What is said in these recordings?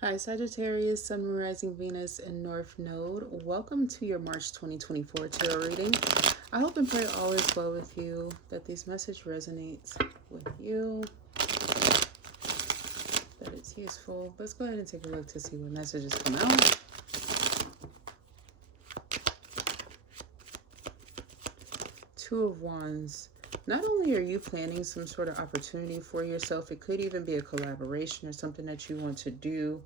Hi, Sagittarius, Sun, Moon, Rising, Venus, and North Node. Welcome to your March 2024 tarot reading. I hope and pray all is well with you, that this message resonates with you, that it's useful. Let's go ahead and take a look to see what messages come out. Two of Wands. Not only are you planning some sort of opportunity for yourself, it could even be a collaboration or something that you want to do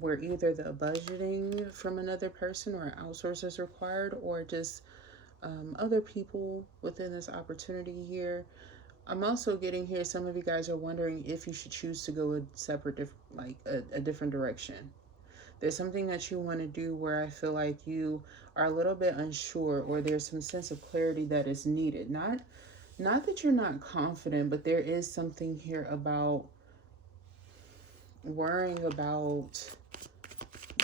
where either the budgeting from another person or outsource is required, or just other people within this opportunity here. I'm also getting here, some of you guys are wondering if you should choose to go a separate, a different direction. There's something that you want to do where I feel like you are a little bit unsure, or there's some sense of clarity that is needed. Not that you're not confident, but there is something here about worrying about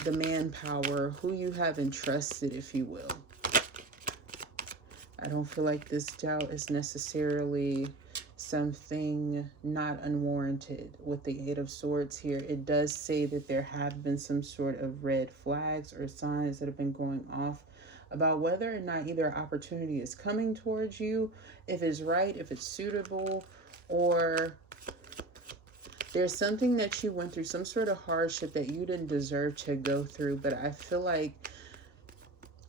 the manpower, who you have entrusted, if you will. I don't feel like this doubt is necessarily something not unwarranted with the Eight of Swords here. It does say that there have been some sort of red flags or signs that have been going off about whether or not either opportunity is coming towards you, if it's right, if it's suitable, or there's something that you went through, some sort of hardship that you didn't deserve to go through. But I feel like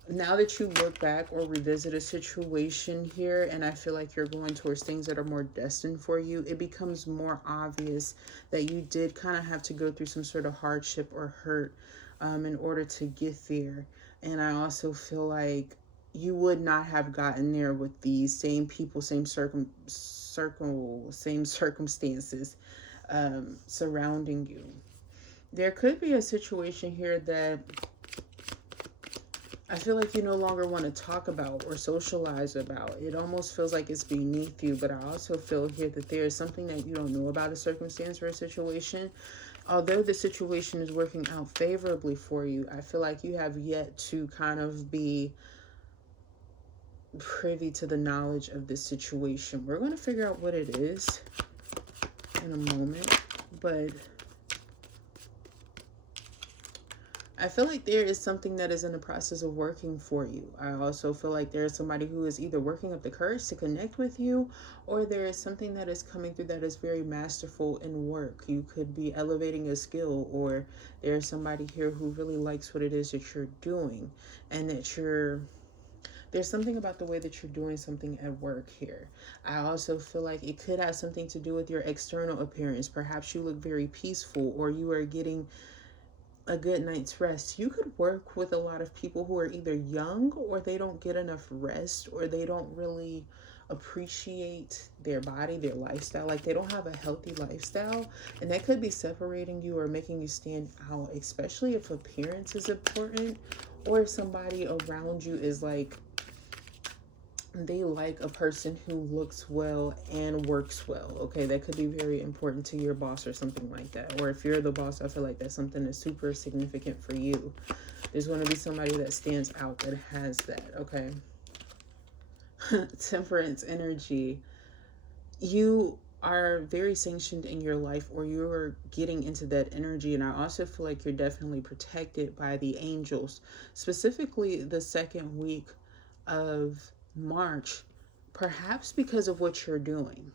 now that you look back or revisit a situation here, and I feel like you're going towards things that are more destined for you, it becomes more obvious that you did kind of have to go through some sort of hardship or hurt in order to get there. And I also feel like you would not have gotten there with these same people, same same circumstances surrounding you. There could be a situation here that I feel like you no longer want to talk about or socialize about. It almost feels like it's beneath you, but I also feel here that there is something that you don't know about a circumstance or a situation. Although the situation is working out favorably for you, I feel like you have yet to kind of be privy to the knowledge of this situation. We're going to figure out what it is in a moment, but I feel like there is something that is in the process of working for you. I also feel like there is somebody who is either working up the courage to connect with you, or there is something that is coming through that is very masterful in work. You could be elevating a skill, or there's somebody here who really likes what it is that you're doing, and that there's something about the way that you're doing something at work here. I also feel like it could have something to do with your external appearance. Perhaps you look very peaceful, or you are getting a good night's rest. You could work with a lot of people who are either young, or they don't get enough rest, or they don't really appreciate their body, their lifestyle. Like they don't have a healthy lifestyle, and that could be separating you or making you stand out, especially if appearance is important, or if somebody around you is like, they like a person who looks well and works well. Okay, that could be very important to your boss or something like that. Or if you're the boss, I feel like that's something that's super significant for you. There's going to be somebody that stands out that has that. Okay. Temperance energy. You are very sanctioned in your life, or you're getting into that energy. And I also feel like you're definitely protected by the angels, specifically the second week of March, perhaps because of what you're doing,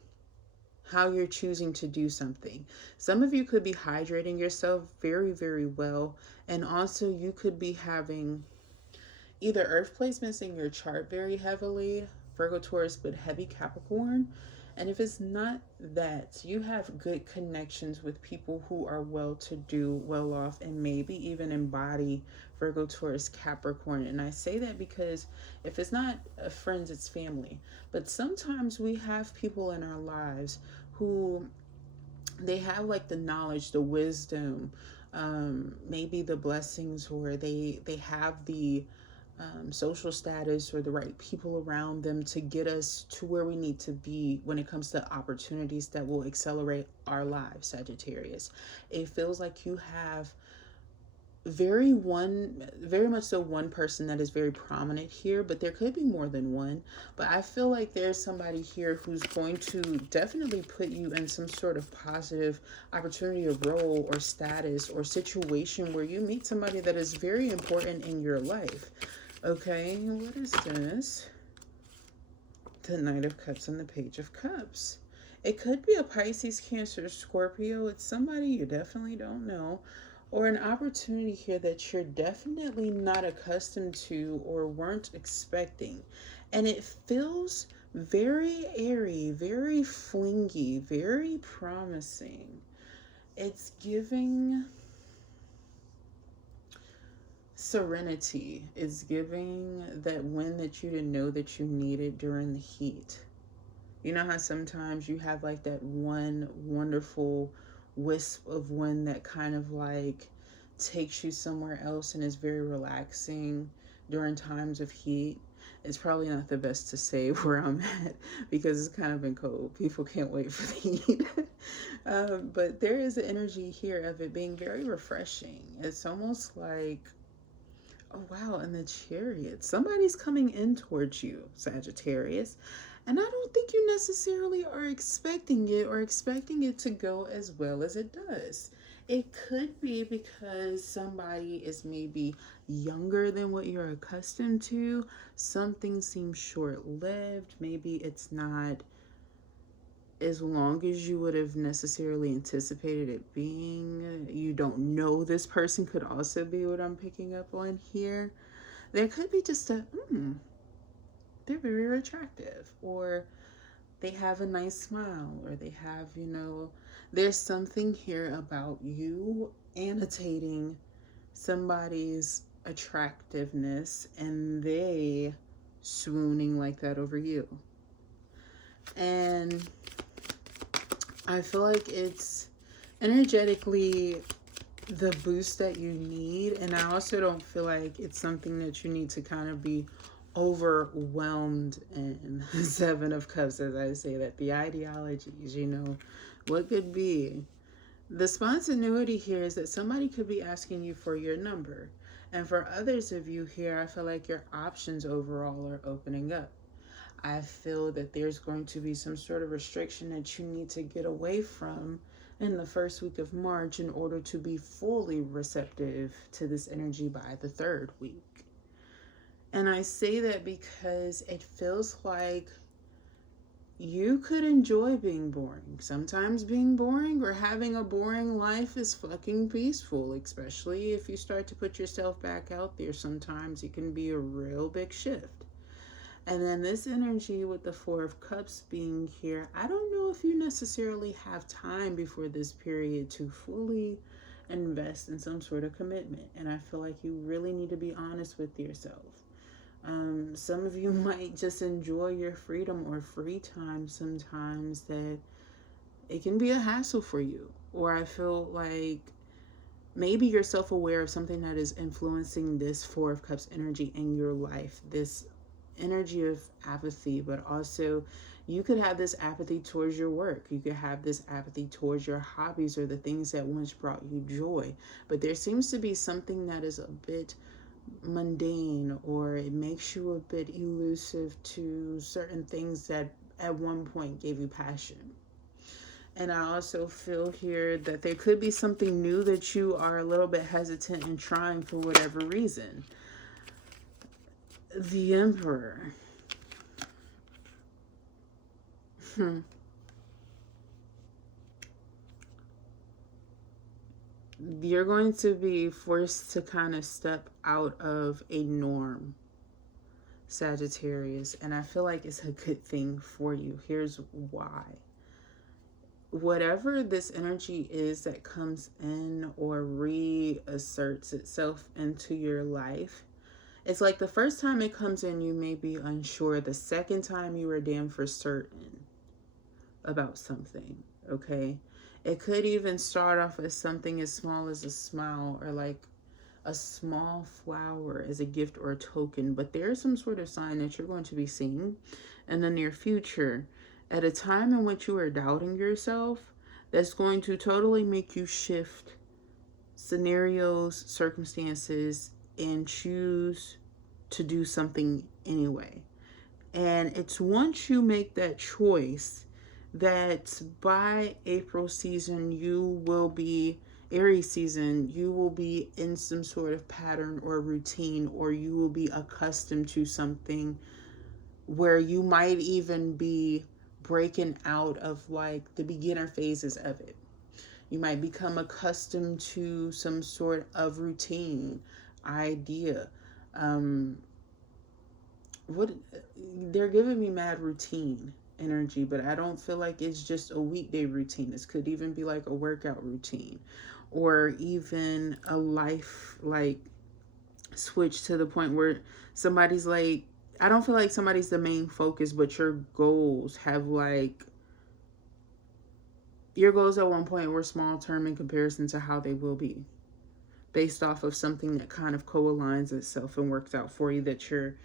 how you're choosing to do something. Some of you could be hydrating yourself very, very well. And also you could be having either earth placements in your chart very heavily, Virgo, Taurus, but heavy Capricorn. And if it's not that, you have good connections with people who are well to do, well off, and maybe even embody Virgo, Taurus, Capricorn. And I say that because if it's not friends, it's family. But sometimes we have people in our lives who they have like the knowledge, the wisdom, maybe the blessings, or they have the social status or the right people around them to get us to where we need to be when it comes to opportunities that will accelerate our lives, Sagittarius. It feels like you have very much so one person that is very prominent here, but there could be more than one. But I feel like there's somebody here who's going to definitely put you in some sort of positive opportunity or role or status or situation where you meet somebody that is very important in your life. Okay, what is this? The Knight of Cups and the Page of Cups. It could be a Pisces, Cancer, Scorpio. It's somebody you definitely don't know, or an opportunity here that you're definitely not accustomed to or weren't expecting. And it feels very airy, very flingy, very promising. It's giving serenity. It's giving that wind that you didn't know that you needed during the heat. You know how sometimes you have like that one wonderful wisp of wind that kind of like takes you somewhere else and is very relaxing during times of heat? It's probably not the best to say where I'm at because it's kind of been cold. People can't wait for the heat. But there is an energy here of it being very refreshing. It's almost like, oh wow, and the Chariot. Somebody's coming in towards you, Sagittarius. And I don't think you necessarily are expecting it or expecting it to go as well as it does. It could be because somebody is maybe younger than what you're accustomed to. Something seems short-lived. Maybe it's not as long as you would have necessarily anticipated it being. You don't know this person could also be what I'm picking up on here. There could be just a, they're very attractive, or they have a nice smile, or they have, there's something here about you annotating somebody's attractiveness and they swooning like that over you. And I feel like it's energetically the boost that you need. And I also don't feel like it's something that you need to kind of be overwhelmed in. Seven of Cups, as I say that. The ideologies, what could be. The spontaneity here is that somebody could be asking you for your number. And for others of you here, I feel like your options overall are opening up. I feel that there's going to be some sort of restriction that you need to get away from in the first week of March in order to be fully receptive to this energy by the third week. And I say that because it feels like you could enjoy being boring. Sometimes being boring or having a boring life is fucking peaceful, especially if you start to put yourself back out there. Sometimes it can be a real big shift. And then this energy with the Four of Cups being here, I don't know if you necessarily have time before this period to fully invest in some sort of commitment. And I feel like you really need to be honest with yourself. Some of you might just enjoy your freedom or free time sometimes, that it can be a hassle for you. Or I feel like maybe you're self-aware of something that is influencing this Four of Cups energy in your life, this energy of apathy, but also you could have this apathy towards your work. You could have this apathy towards your hobbies or the things that once brought you joy. But there seems to be something that is a bit mundane, or it makes you a bit elusive to certain things that at one point gave you passion. And I also feel here that there could be something new that you are a little bit hesitant in trying for whatever reason. The Emperor. You're going to be forced to kind of step out of a norm, Sagittarius, and I feel like it's a good thing for you. Here's why. Whatever this energy is that comes in or reasserts itself into your life, it's like the first time it comes in, you may be unsure. The second time, you are damn for certain about something, okay? It could even start off as something as small as a smile, or like a small flower as a gift or a token. But there's some sort of sign that you're going to be seeing in the near future at a time in which you are doubting yourself, that's going to totally make you shift scenarios, circumstances, and choose to do something anyway. And it's once you make that choice that by April season, you will be, Aries season, you will be in some sort of pattern or routine, or you will be accustomed to something where you might even be breaking out of like the beginner phases of it. You might become accustomed to some sort of routine, idea. Um, what they're giving me mad routine energy, but I don't feel like it's just a weekday routine. This could even be like a workout routine, or even a life like switch to the point where somebody's like, I don't feel like somebody's the main focus, but your goals have like, your goals at one point were small term in comparison to how they will be, based off of something that kind of co-aligns itself and works out for you that you're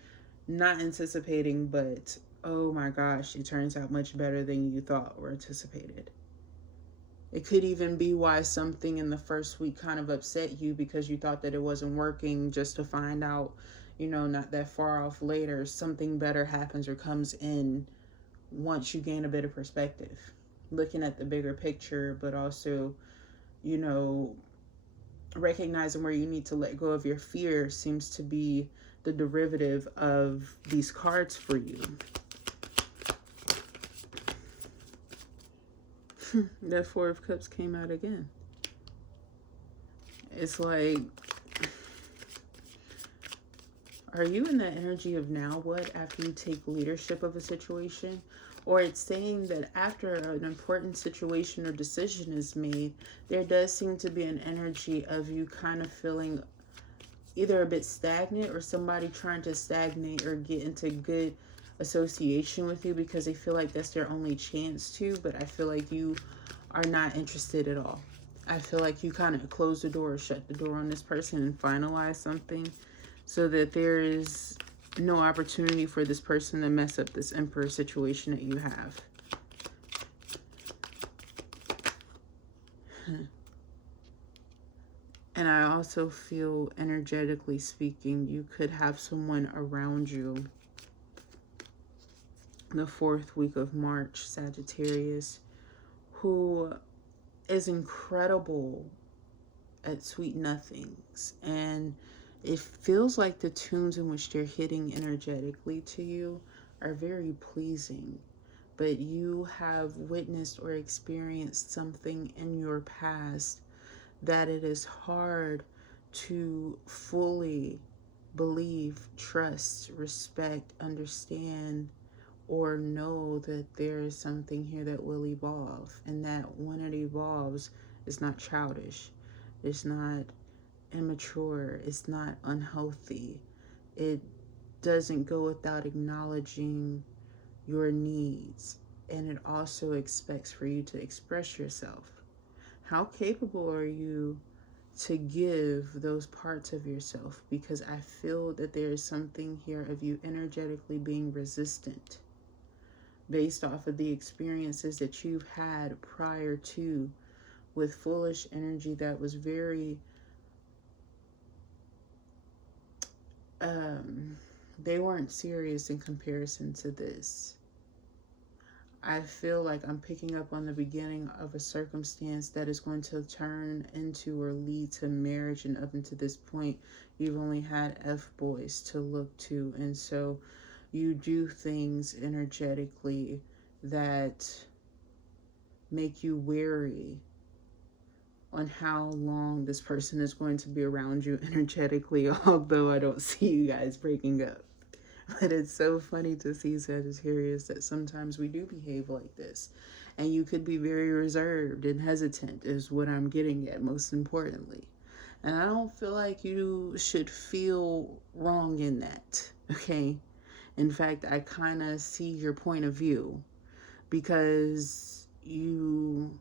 not anticipating, but oh my gosh, it turns out much better than you thought or anticipated. It could even be why something in the first week kind of upset you because you thought that it wasn't working, just to find out, not that far off later, something better happens or comes in once you gain a bit of perspective. Looking at the bigger picture, but also, recognizing where you need to let go of your fear seems to be the derivative of these cards for you. That Four of Cups came out again. It's like, are you in the energy of now what after you take leadership of a situation? Or it's saying that after an important situation or decision is made, there does seem to be an energy of you kind of feeling either a bit stagnant, or somebody trying to stagnate or get into good association with you because they feel like that's their only chance to, but I feel like you are not interested at all. I feel like you kind of close the door or shut the door on this person and finalize something so that there is no opportunity for this person to mess up this Emperor situation that you have. And I also feel, energetically speaking, you could have someone around you the 4th week of March, Sagittarius, who is incredible at sweet nothings. And it feels like the tunes in which they're hitting energetically to you are very pleasing. But you have witnessed or experienced something in your past that it is hard to fully believe, trust, respect, understand, or know that there is something here that will evolve. And that when it evolves, it's not childish, it's not immature, it's not unhealthy. It doesn't go without acknowledging your needs, and it also expects for you to express yourself. How capable are you to give those parts of yourself? Because I feel that there is something here of you energetically being resistant based off of the experiences that you've had prior to, with foolish energy that was very they weren't serious in comparison to this. I feel like I'm picking up on the beginning of a circumstance that is going to turn into or lead to marriage, and up until this point you've only had F-boys to look to, and so you do things energetically that make you wary on how long this person is going to be around you energetically, although I don't see you guys breaking up. But it's so funny to see, Sagittarius, that sometimes we do behave like this. And you could be very reserved and hesitant is what I'm getting at, most importantly. And I don't feel like you should feel wrong in that, okay? In fact, I kind of see your point of view, because you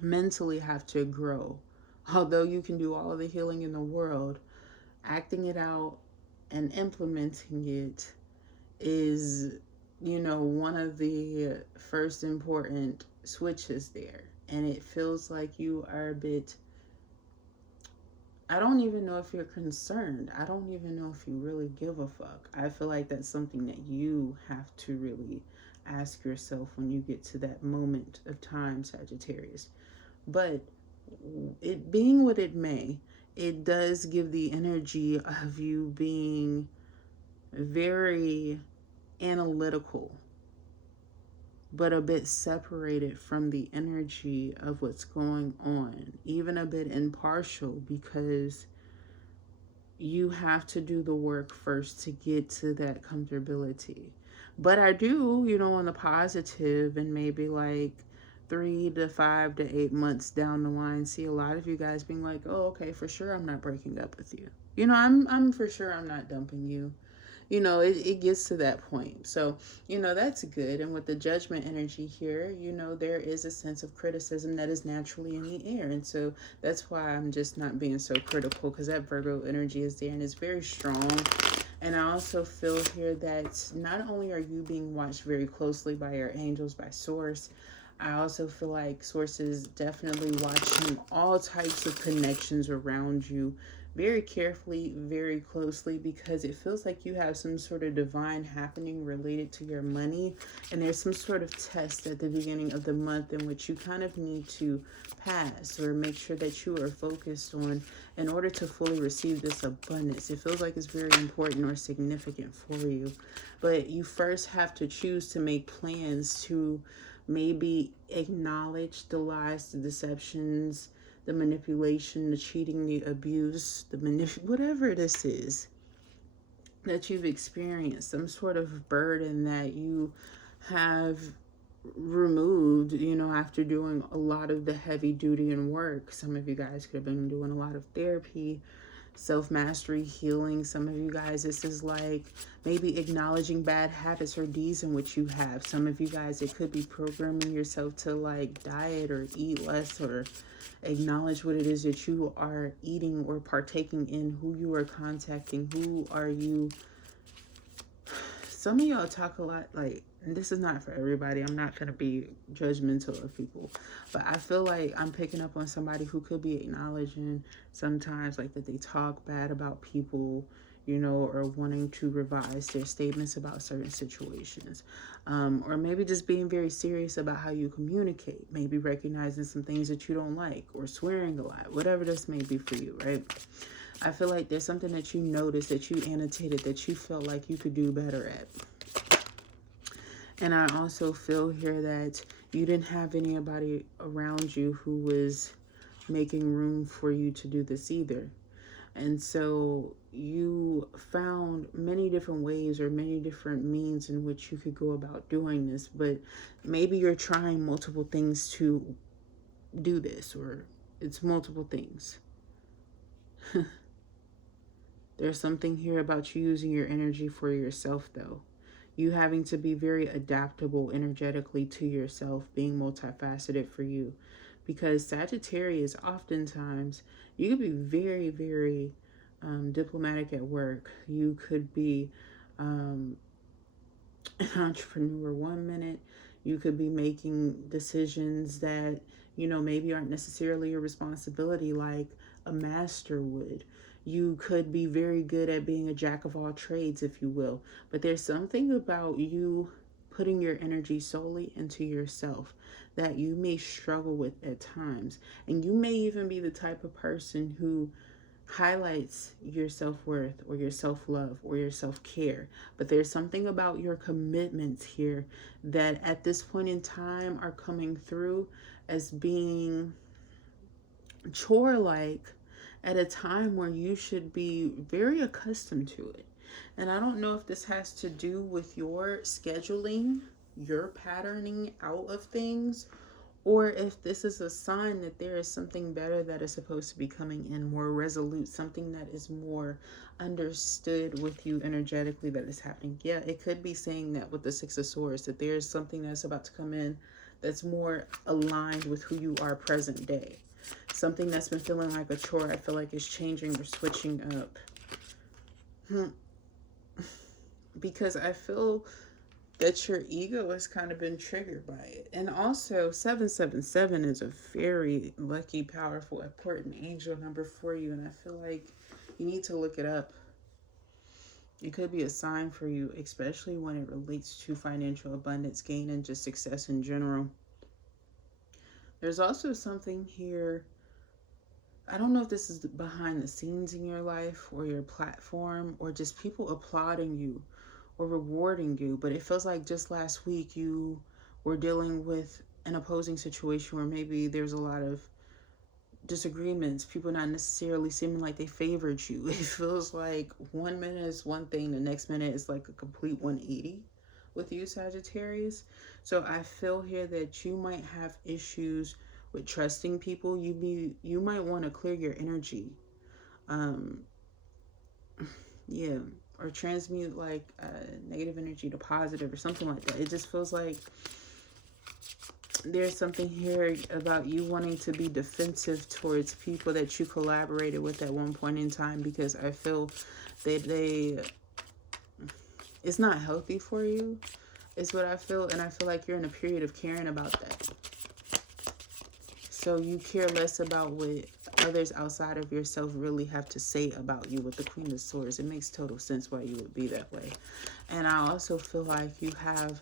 mentally have to grow. Although you can do all the healing in the world, acting it out and implementing it is, one of the first important switches there. And it feels like you are a bit I don't even know if you're concerned. I don't even know if you really give a fuck. I feel like that's something that you have to really ask yourself when you get to that moment of time, Sagittarius. But it being what it may, it does give the energy of you being very analytical, but a bit separated from the energy of what's going on, even a bit impartial, because you have to do the work first to get to that comfortability. But I do, on the positive, and maybe like 3 to 5 to 8 months down the line, see a lot of you guys being like, oh, okay, for sure I'm not breaking up with you. I'm for sure I'm not dumping you. It gets to that point. So, that's good. And with the judgment energy here, there is a sense of criticism that is naturally in the air. And so that's why I'm just not being so critical, because that Virgo energy is there and it's very strong. And I also feel here that not only are you being watched very closely by your angels, by Source, I also feel like Source is definitely watching all types of connections around you very carefully, very closely, because it feels like you have some sort of divine happening related to your money. And there's some sort of test at the beginning of the month in which you kind of need to pass or make sure that you are focused on in order to fully receive this abundance. It feels like it's very important or significant for you. But you first have to choose to make plans to maybe acknowledge the lies, the deceptions, the manipulation, the cheating, the abuse, whatever this is that you've experienced, some sort of burden that you have removed, after doing a lot of the heavy duty and work. Some of you guys could have been doing a lot of therapy, self-mastery, healing. Some of you guys, this is like maybe acknowledging bad habits or deeds in which you have. Some of you guys, it could be programming yourself to like diet or eat less, or acknowledge what it is that you are eating or partaking in, who you are contacting, who are you. Some of y'all talk a lot, like, and this is not for everybody, I'm not going to be judgmental of people, but I feel like I'm picking up on somebody who could be acknowledging sometimes like that they talk bad about people, or wanting to revise their statements about certain situations, or maybe just being very serious about how you communicate, maybe recognizing some things that you don't like, or swearing a lot, whatever this may be for you, right? I feel like there's something that you noticed, that you annotated, that you felt like you could do better at. And I also feel here that you didn't have anybody around you who was making room for you to do this either. And so you found many different ways or many different means in which you could go about doing this, but maybe you're trying multiple things to do this, or it's multiple things. There's something here about you using your energy for yourself, though. You having to be very adaptable energetically to yourself, being multifaceted for you. Because Sagittarius, oftentimes, you could be very, very diplomatic at work. You could be an entrepreneur one minute. You could be making decisions that, maybe aren't necessarily your responsibility, like a master would. You could be very good at being a jack of all trades, if you will. But there's something about you putting your energy solely into yourself that you may struggle with at times. And you may even be the type of person who highlights your self-worth or your self-love or your self-care. But there's something about your commitments here that at this point in time are coming through as being chore-like at a time where you should be very accustomed to it. And I don't know if this has to do with your scheduling, your patterning out of things, or if this is a sign that there is something better that is supposed to be coming in, more resolute, something that is more understood with you energetically that is happening. Yeah, it could be saying that with the Six of Swords, that there is something that's about to come in that's more aligned with who you are present day. Something that's been feeling like a chore, I feel like is changing or switching up. Because I feel that your ego has kind of been triggered by it. And also 777 is a very lucky, powerful, important angel number for you, and I feel like you need to look it up. It could be a sign for you, especially when it relates to financial abundance, gain, and just success in general. There's also something here, I don't know if this is behind the scenes in your life or your platform or just people applauding you or rewarding you, but it feels like just last week you were dealing with an opposing situation where maybe there's a lot of disagreements, people not necessarily seeming like they favored you. It feels like 1 minute is one thing, the next minute is like a complete 180 with you, Sagittarius. So I feel here that you might have issues with trusting people. You might want to clear your energy. Yeah, or transmute like negative energy to positive or something like that. It just feels like there's something here about you wanting to be defensive towards people that you collaborated with at one point in time, because I feel that it's not healthy for you, is what I feel. And I feel like you're in a period of caring about that. So you care less about what others outside of yourself really have to say about you with the Queen of Swords. It makes total sense why you would be that way. And I also feel like you have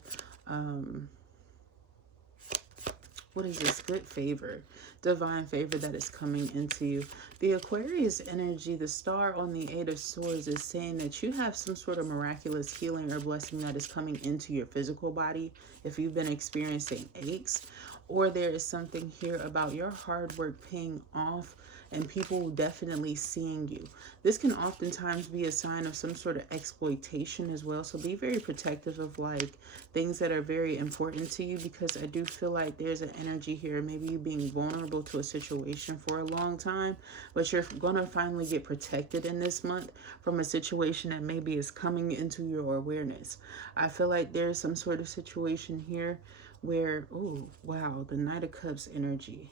what is this? Good favor, divine favor that is coming into you. The Aquarius energy, the star on the 8 of Swords, is saying that you have some sort of miraculous healing or blessing that is coming into your physical body if you've been experiencing aches, or there is something here about your hard work paying off and people definitely seeing you. This can oftentimes be a sign of some sort of exploitation as well. So be very protective of like things that are very important to you, because I do feel like there's an energy here, maybe you being vulnerable to a situation for a long time, but you're going to finally get protected in this month from a situation that maybe is coming into your awareness. I feel like there's some sort of situation here where, oh, wow, the Knight of Cups energy.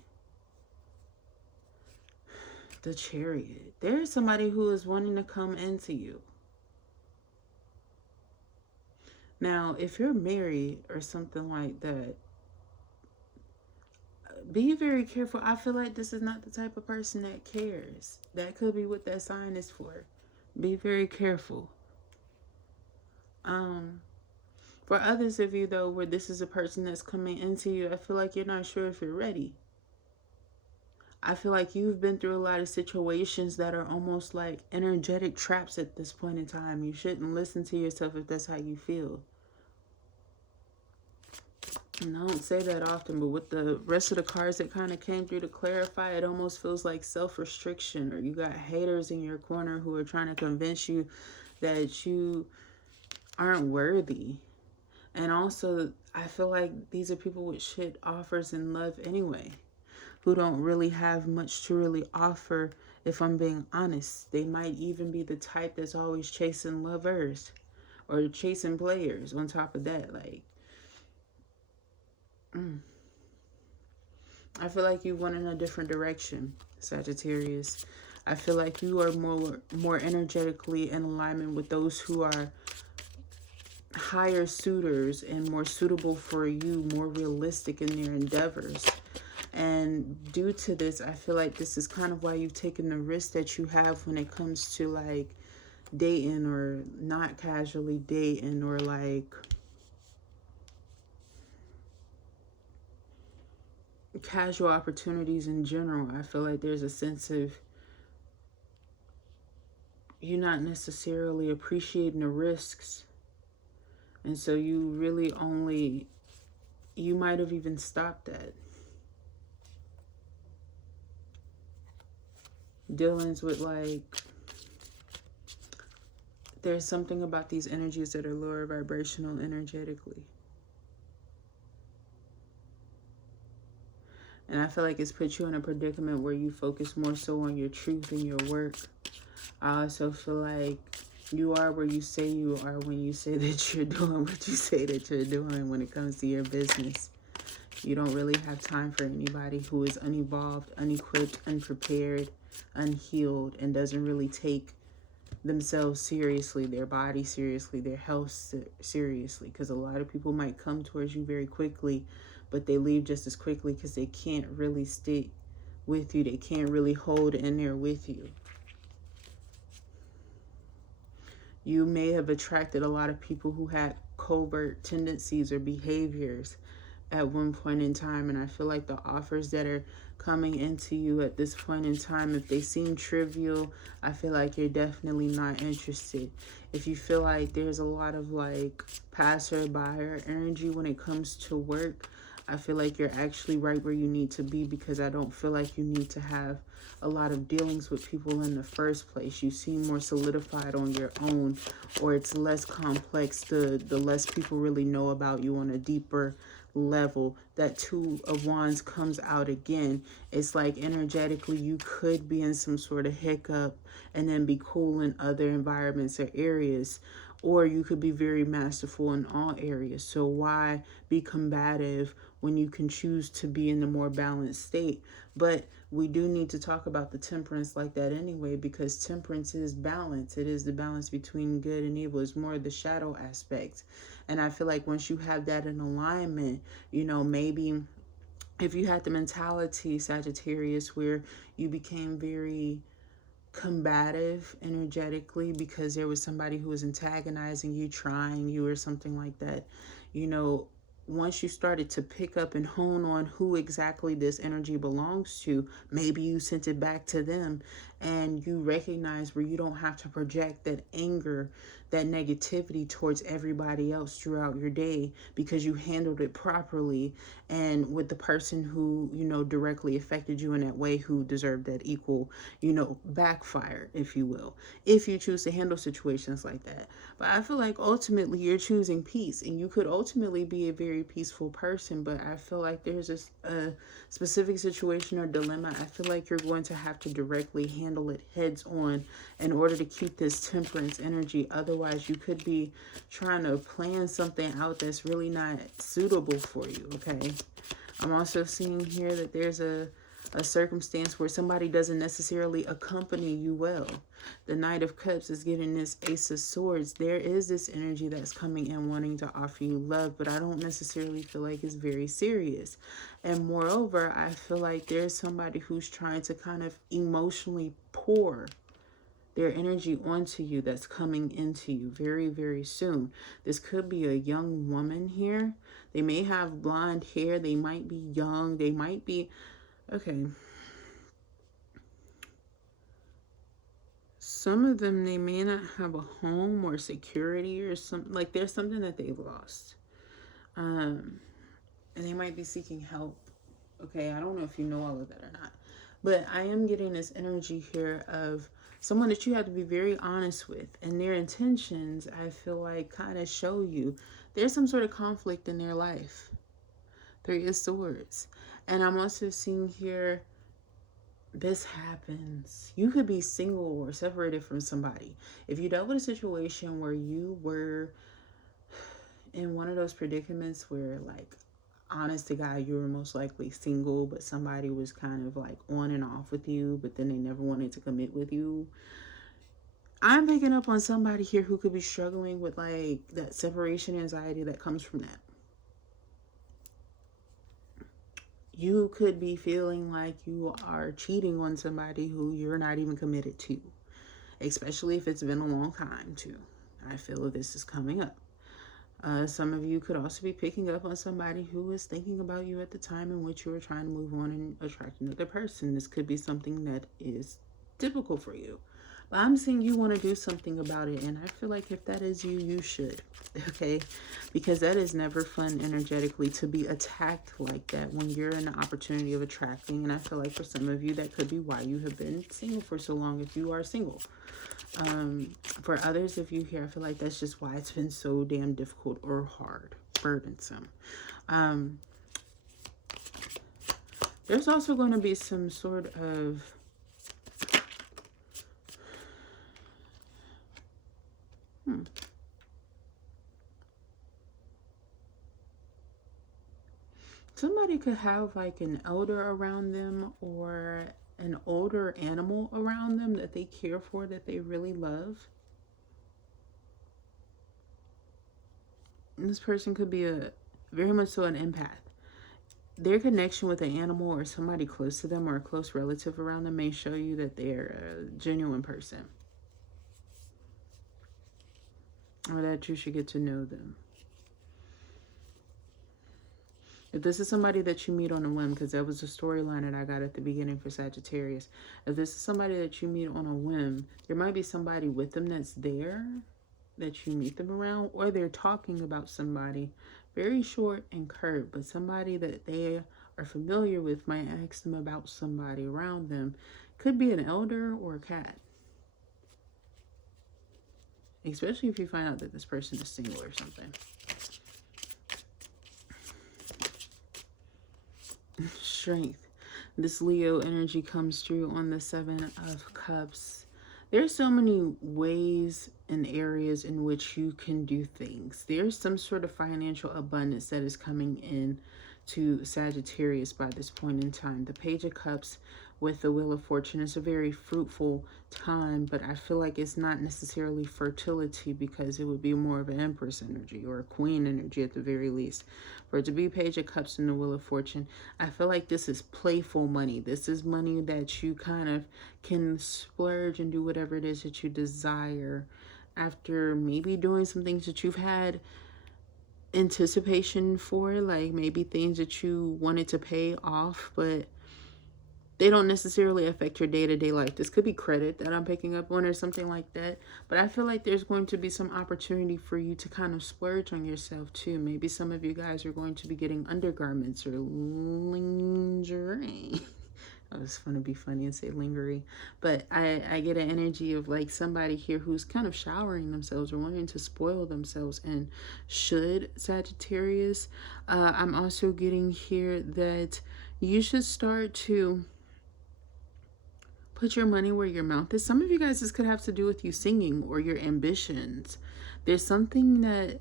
The Chariot. There is somebody who is wanting to come into you. Now, if you're married or something like that, be very careful. I feel like this is not the type of person that cares. That could be what that sign is for. Be very careful. For others of you, though, where this is a person that's coming into you, I feel like you're not sure if you're ready. I feel like you've been through a lot of situations that are almost like energetic traps at this point in time. You shouldn't listen to yourself if that's how you feel. And I don't say that often, but with the rest of the cards that kind of came through to clarify, it almost feels like self-restriction, or you got haters in your corner who are trying to convince you that you aren't worthy. And also, I feel like these are people with shit offers in love anyway, who don't really have much to really offer, if I'm being honest. They might even be the type that's always chasing lovers or chasing players on top of that. Like, I feel like you went in a different direction, Sagittarius. I feel like you are more energetically in alignment with those who are higher suitors and more suitable for you, more realistic in their endeavors. And due to this, I feel like this is kind of why you've taken the risk that you have when it comes to like dating or not casually dating, or like casual opportunities in general. I feel like there's a sense of you not necessarily appreciating the risks. And so you really only, you might have even stopped that. Dealings with like, there's something about these energies that are lower vibrational energetically. And I feel like it's put you in a predicament where you focus more so on your truth and your work. I also feel like you are where you say you are when you say that you're doing what you say that you're doing when it comes to your business. You don't really have time for anybody who is unevolved, unequipped, unprepared, unhealed, and doesn't really take themselves seriously, their body seriously, their health seriously. Because a lot of people might come towards you very quickly, but they leave just as quickly because they can't really stick with you. They can't really hold in there with you. You may have attracted a lot of people who had covert tendencies or behaviors at one point in time, and I feel like the offers that are coming into you at this point in time, if they seem trivial, I feel like you're definitely not interested. If you feel like there's a lot of like passerby or energy when it comes to work, I feel like you're actually right where you need to be, because I don't feel like you need to have a lot of dealings with people in the first place. You seem more solidified on your own, or it's less complex the less people really know about you on a deeper level. That Two of Wands comes out again. It's like energetically you could be in some sort of hiccup and then be cool in other environments or areas, or you could be very masterful in all areas. So why be combative when you can choose to be in the more balanced state? But we do need to talk about the temperance like that anyway, because temperance is balance. It is the balance between good and evil. It's more the shadow aspect. And I feel like once you have that in alignment, you know, maybe if you had the mentality, Sagittarius, where you became very combative energetically because there was somebody who was antagonizing you, trying you, or something like that, you know, once you started to pick up and hone on who exactly this energy belongs to, maybe you sent it back to them, and you recognize where you don't have to project that anger, that negativity towards everybody else throughout your day, because you handled it properly, and with the person who, you know, directly affected you in that way, who deserved that equal, you know, backfire, if you will, if you choose to handle situations like that. But I feel like ultimately you're choosing peace, and you could ultimately be a very peaceful person, but I feel like there's a specific situation or dilemma. I feel like you're going to have to directly handle it heads on in order to keep this temperance energy. Otherwise, you could be trying to plan something out that's really not suitable for you, okay? I'm also seeing here that there's a circumstance where somebody doesn't necessarily accompany you well. The Knight of Cups is giving this Ace of Swords. There is this energy that's coming in wanting to offer you love, but I don't necessarily feel like it's very serious. And moreover, I feel like there's somebody who's trying to kind of emotionally pour their energy onto you, that's coming into you very, very soon. This could be a young woman here. They may have blonde hair. They might be young. They might be... Okay. Some of them, they may not have a home or security or something. Like there's something that they've lost. And they might be seeking help. Okay, I don't know if you know all of that or not. But I am getting this energy here of someone that you have to be very honest with. And their intentions, I feel like, kind of show you there's some sort of conflict in their life. Three of Swords. And I'm also seeing here, this happens. You could be single or separated from somebody. If you dealt with a situation where you were in one of those predicaments where, like, honest to God, you were most likely single, but somebody was kind of like on and off with you, but then they never wanted to commit with you. I'm picking up on somebody here who could be struggling with like that separation anxiety that comes from that. You could be feeling like you are cheating on somebody who you're not even committed to, especially if it's been a long time too. I feel that this is coming up. Some of you could also be picking up on somebody who was thinking about you at the time in which you were trying to move on and attract another person. This could be something that is typical for you. But I'm seeing you want to do something about it. And I feel like if that is you, you should. Okay? Because that is never fun energetically to be attacked like that when you're in the opportunity of attracting. And I feel like for some of you, that could be why you have been single for so long if you are single. For others of you here, I feel like that's just why it's been so damn difficult or hard, burdensome. There's also going to be some sort of somebody could have like an elder around them, or an older animal around them that they care for, that they really love. And this person could be a very much so an empath. Their connection with an animal or somebody close to them or a close relative around them may show you that they're a genuine person, or that you should get to know them. If this is somebody that you meet on a whim, because that was the storyline that I got at the beginning for Sagittarius. If this is somebody that you meet on a whim, there might be somebody with them that's there that you meet them around, or they're talking about somebody very short and curt, but somebody that they are familiar with might ask them about somebody around them. Could be an elder or a cat. Especially if you find out that this person is single or something. Strength. This Leo energy comes through on the 7 of Cups. There's so many ways and areas in which you can do things. There's some sort of financial abundance that is coming in to Sagittarius by this point in time. The Page of Cups with the Wheel of Fortune is a very fruitful time, but I feel like it's not necessarily fertility, because it would be more of an Empress energy or a Queen energy at the very least. For it to be Page of Cups and the Wheel of Fortune, I feel like this is playful money. This is money that you kind of can splurge and do whatever it is that you desire after maybe doing some things that you've had anticipation for, like maybe things that you wanted to pay off, but they don't necessarily affect your day-to-day life. This could be credit that I'm picking up on or something like that. But I feel like there's going to be some opportunity for you to kind of splurge on yourself too. Maybe some of you guys are going to be getting undergarments or lingerie. It was fun to be funny and say lingerie. But I get an energy of like somebody here who's kind of showering themselves or wanting to spoil themselves. And should Sagittarius, I'm also getting here that you should start to put your money where your mouth is. Some of you guys, this could have to do with you singing or your ambitions. There's something that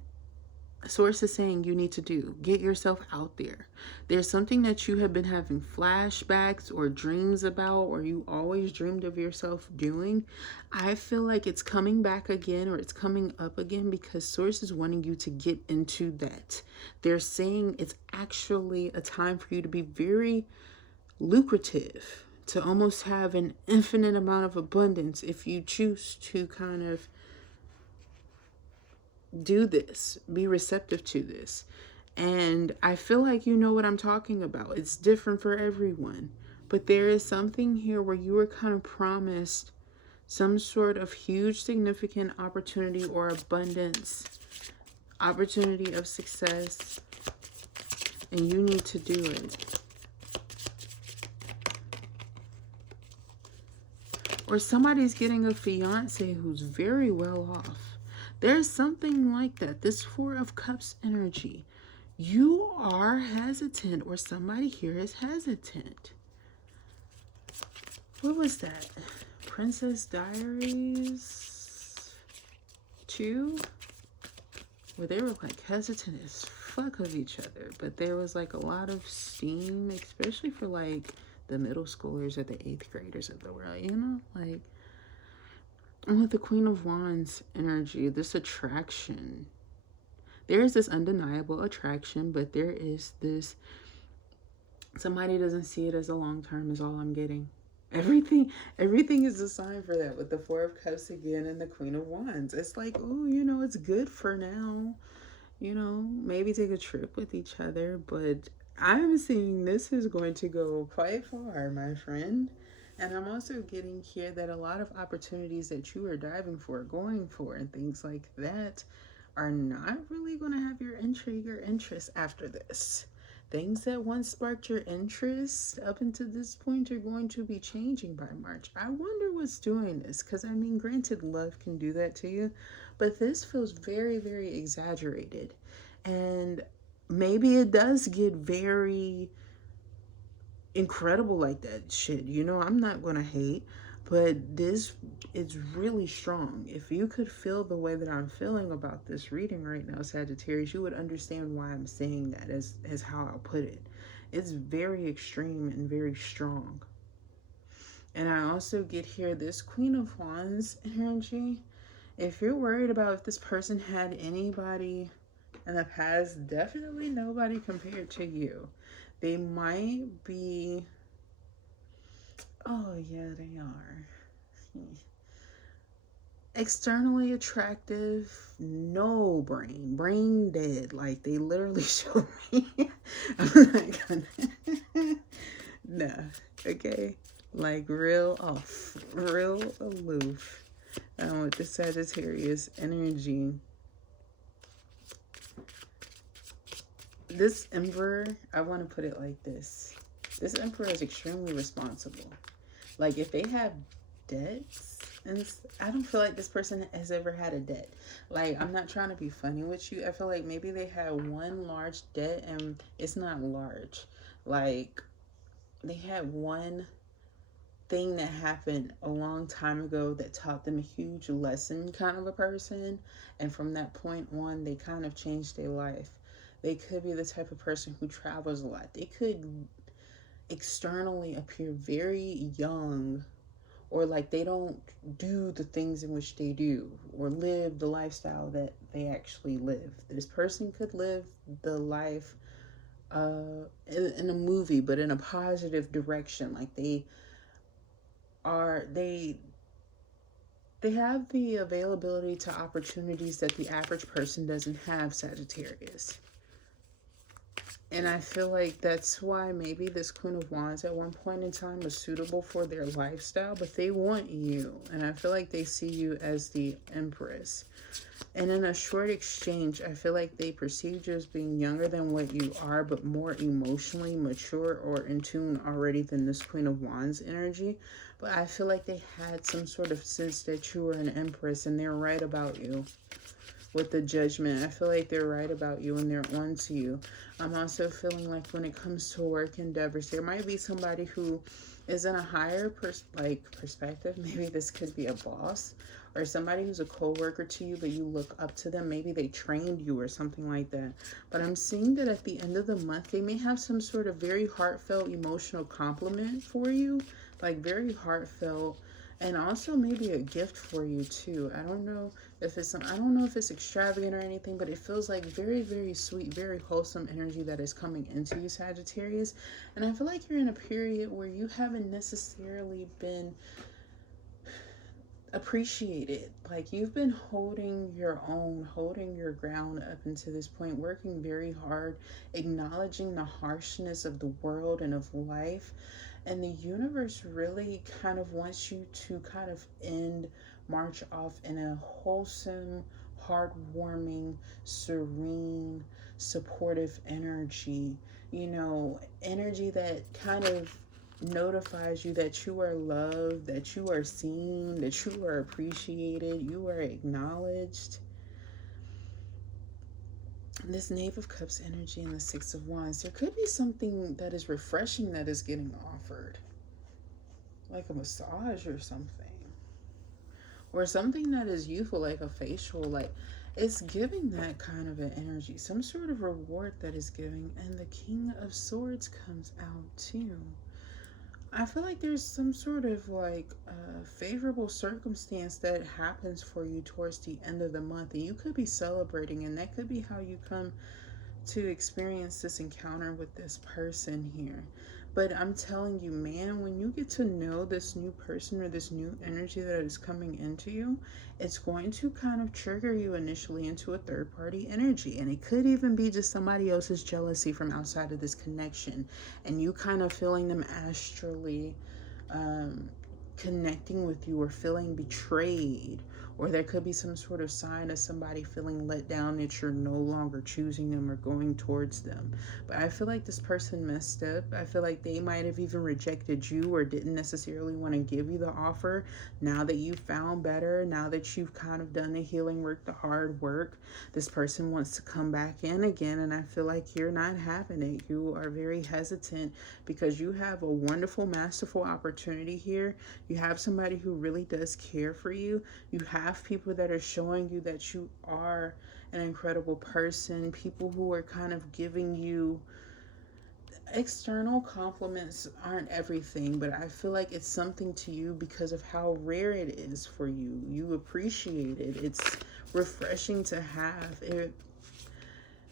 Source is saying you need to do. Get yourself out there. There's something that you have been having flashbacks or dreams about, or you always dreamed of yourself doing. I feel like it's coming back again, or it's coming up again, because Source is wanting you to get into that. They're saying it's actually a time for you to be very lucrative, to almost have an infinite amount of abundance if you choose to kind of do this, be receptive to this. And I feel like you know what I'm talking about. It's different for everyone, but there is something here where you were kind of promised some sort of huge significant opportunity or abundance, opportunity of success, and you need to do it. Or somebody's getting a fiance who's very well off. There's something like that. This 4 of Cups energy. You are hesitant, or somebody here is hesitant. What was that? Princess Diaries 2? Where they were like hesitant as fuck of each other. But there was like a lot of steam, especially for like the middle schoolers or the 8th graders of the world, you know? Like, and with the Queen of Wands energy, this attraction. There is this undeniable attraction, but there is this, somebody doesn't see it as a long term is all I'm getting. Everything is a sign for that with the 4 of Cups again and the Queen of Wands. It's like, oh, you know, it's good for now. You know, maybe take a trip with each other, but I'm seeing this is going to go quite far, my friend. And I'm also getting here that a lot of opportunities that you are diving for, going for, and things like that are not really going to have your intrigue or interest after this. Things that once sparked your interest up until this point are going to be changing by March. I wonder what's doing this, because I mean, granted, love can do that to you, but this feels very, very exaggerated. And maybe it does get very incredible like that shit. You know, I'm not going to hate, but this is really strong. If you could feel the way that I'm feeling about this reading right now, Sagittarius, you would understand why I'm saying that as how I'll put it. It's very extreme and very strong. And I also get here this Queen of Wands energy. If you're worried about if this person had anybody in the past, definitely nobody compared to you. They might be, oh yeah, they are. Externally attractive, no brain dead. Like they literally showed me. I'm not gonna, nah, okay, like real off, real aloof. With the Sagittarius energy, this Emperor, I want to put it like this: this Emperor is extremely responsible. Like if they have debts, and I don't feel like this person has ever had a debt. Like I'm not trying to be funny with you. I feel like maybe they had one large debt and it's not large. Like they had one thing that happened a long time ago that taught them a huge lesson, kind of a person, and from that point on they kind of changed their life. They could be the type of person who travels a lot. They could externally appear very young, or like they don't do the things in which they do or live the lifestyle that they actually live. This person could live the life in a movie, but in a positive direction. Like are they have the availability to opportunities that the average person doesn't have, Sagittarius. And I feel like that's why maybe this Queen of Wands at one point in time was suitable for their lifestyle, but they want you. And I feel like they see you as the Empress. And in a short exchange, I feel like they perceive you as being younger than what you are, but more emotionally mature or in tune already than this Queen of Wands energy. But I feel like they had some sort of sense that you were an Empress and they're right about you. With the Judgment, I feel like they're right about you and they're on to you. I'm also feeling like when it comes to work endeavors, there might be somebody who is in a higher perspective. Maybe this could be a boss or somebody who's a co-worker to you, but you look up to them. Maybe they trained you or something like that. But I'm seeing that at the end of the month, they may have some sort of very heartfelt emotional compliment for you, like very heartfelt. And also maybe a gift for you too. I don't know if it's extravagant or anything, but it feels like very, very sweet, very wholesome energy that is coming into you, Sagittarius. And I feel like you're in a period where you haven't necessarily been appreciated. Like you've been holding your own, holding your ground up until this point, working very hard, acknowledging the harshness of the world and of life. And the universe really kind of wants you to kind of march off in a wholesome, heartwarming, serene, supportive energy. Energy that kind of notifies you that you are loved, that you are seen, that you are appreciated, you are acknowledged. This Knave of Cups energy and the Six of Wands, there could be something that is refreshing that is getting offered, like a massage or something, or something that is youthful, like a facial. Like it's giving that kind of an energy, some sort of reward that is giving. And the King of Swords comes out too. I feel like there's some sort of like favorable circumstance that happens for you towards the end of the month, and you could be celebrating, and that could be how you come to experience this encounter with this person here. But I'm telling you, man, when you get to know this new person or this new energy that is coming into you, it's going to kind of trigger you initially into a third party energy. And it could even be just somebody else's jealousy from outside of this connection, and you kind of feeling them astrally connecting with you, or feeling betrayed, or there could be some sort of sign of somebody feeling let down that you're no longer choosing them or going towards them. But I feel like this person messed up. I feel like they might have even rejected you or didn't necessarily want to give you the offer. Now that you've found better, now that you've kind of done the healing work, the hard work, this person wants to come back in again, and I feel like you're not having it. You are very hesitant because you have a wonderful, masterful opportunity here. You have somebody who really does care for you. You have people that are showing you that you are an incredible person. People who are kind of giving you external compliments aren't everything, but I feel like it's something to you because of how rare it is for you. You appreciate it. It's refreshing to have. It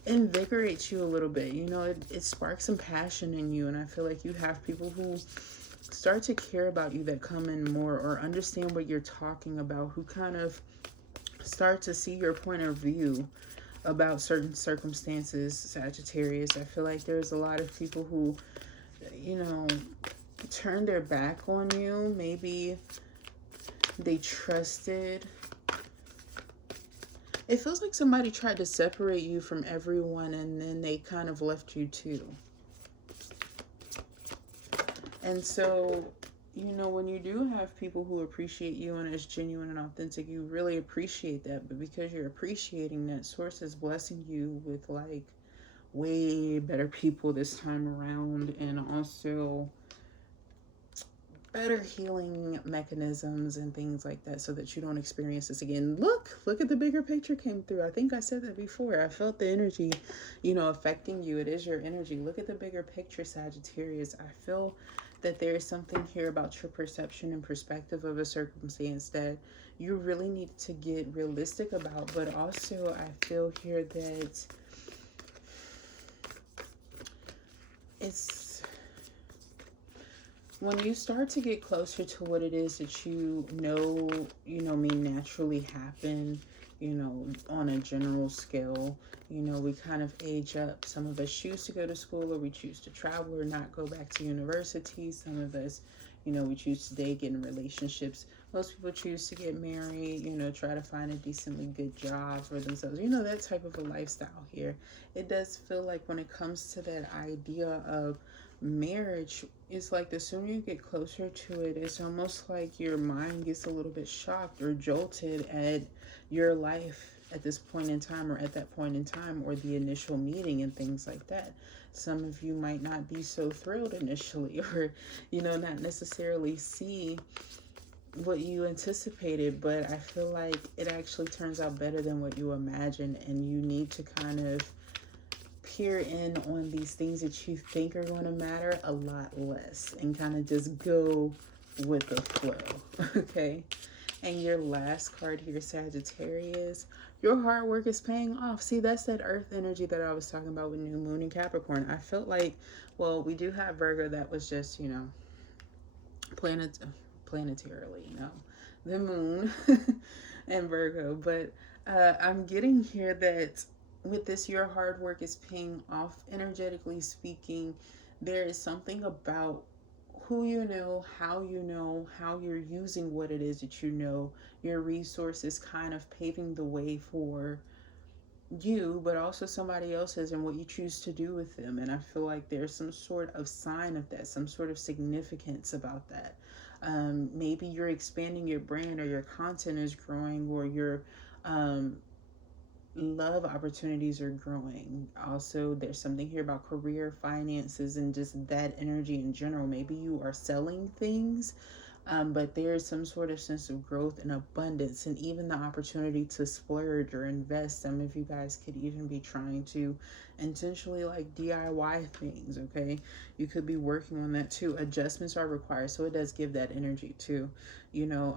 invigorates you a little bit. You know, it sparks some passion in you. And I feel like you have people who start to care about you that come in more or understand what you're talking about, who kind of start to see your point of view about certain circumstances, Sagittarius. I feel like there's a lot of people who, you know, turn their back on you. Maybe they trusted. It feels like somebody tried to separate you from everyone and then they kind of left you too. And so, you know, when you do have people who appreciate you and is genuine and authentic, you really appreciate that. But because you're appreciating that, source is blessing you with like way better people this time around, and also better healing mechanisms and things like that, so that you don't experience this again. Look at the bigger picture came through. I think I said that before. I felt the energy, you know, affecting you. It is your energy. Look at the bigger picture, Sagittarius. I feel that there is something here about your perception and perspective of a circumstance that you really need to get realistic about. But also I feel here that it's when you start to get closer to what it is that you know may naturally happen, you know, on a general scale. You know, we kind of age up. Some of us choose to go to school, or we choose to travel or not go back to university. Some of us, you know, we choose to date, get in relationships. Most people choose to get married, you know, try to find a decently good job for themselves. You know, that type of a lifestyle here. It does feel like when it comes to that idea of marriage, it's like the sooner you get closer to it, it's almost like your mind gets a little bit shocked or jolted at your life at this point in time, or at that point in time, or the initial meeting and things like that. Some of you might not be so thrilled initially, or, you know, not necessarily see what you anticipated, but I feel like it actually turns out better than what you imagined, and you need to kind of peer in on these things that you think are going to matter a lot less and kind of just go with the flow. Okay. And your last card here, Sagittarius, your hard work is paying off. See, that's that earth energy that I was talking about with new moon and Capricorn. I felt like, well, we do have Virgo that was just, you know, planetarily, you know, the moon and Virgo. But I'm getting here that with this, your hard work is paying off. Energetically speaking, there is something about who you know, how you're using what it is that you know, your resources kind of paving the way for you, but also somebody else's, and what you choose to do with them. And I feel like there's some sort of sign of that, some sort of significance about that. Maybe you're expanding your brand, or your content is growing, or your love opportunities are growing. Also, there's something here about career, finances, and just that energy in general. Maybe you are selling things, but there's some sort of sense of growth and abundance, and even the opportunity to splurge or invest. Some of you guys could even be trying to intentionally like DIY things. Okay, you could be working on that too. Adjustments are required, so it does give that energy too. You know,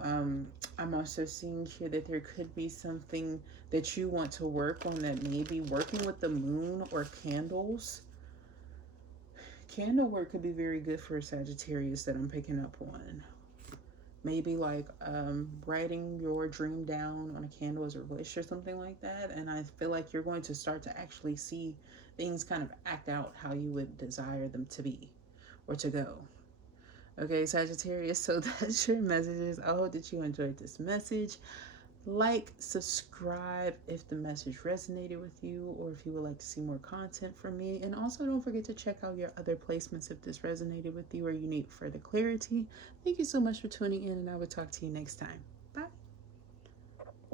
I'm also seeing here that there could be something that you want to work on, that maybe working with the moon or candles. Candle work could be very good for Sagittarius, that I'm picking up on. Maybe like writing your dream down on a candle as a wish or something like that. And I feel like you're going to start to actually see things kind of act out how you would desire them to be or to go. Okay, Sagittarius, so that's your messages. I hope that you enjoyed this message. Like, subscribe if the message resonated with you, or if you would like to see more content from me. And also don't forget to check out your other placements if this resonated with you or you need further clarity. Thank you so much for tuning in, and I will talk to you next time.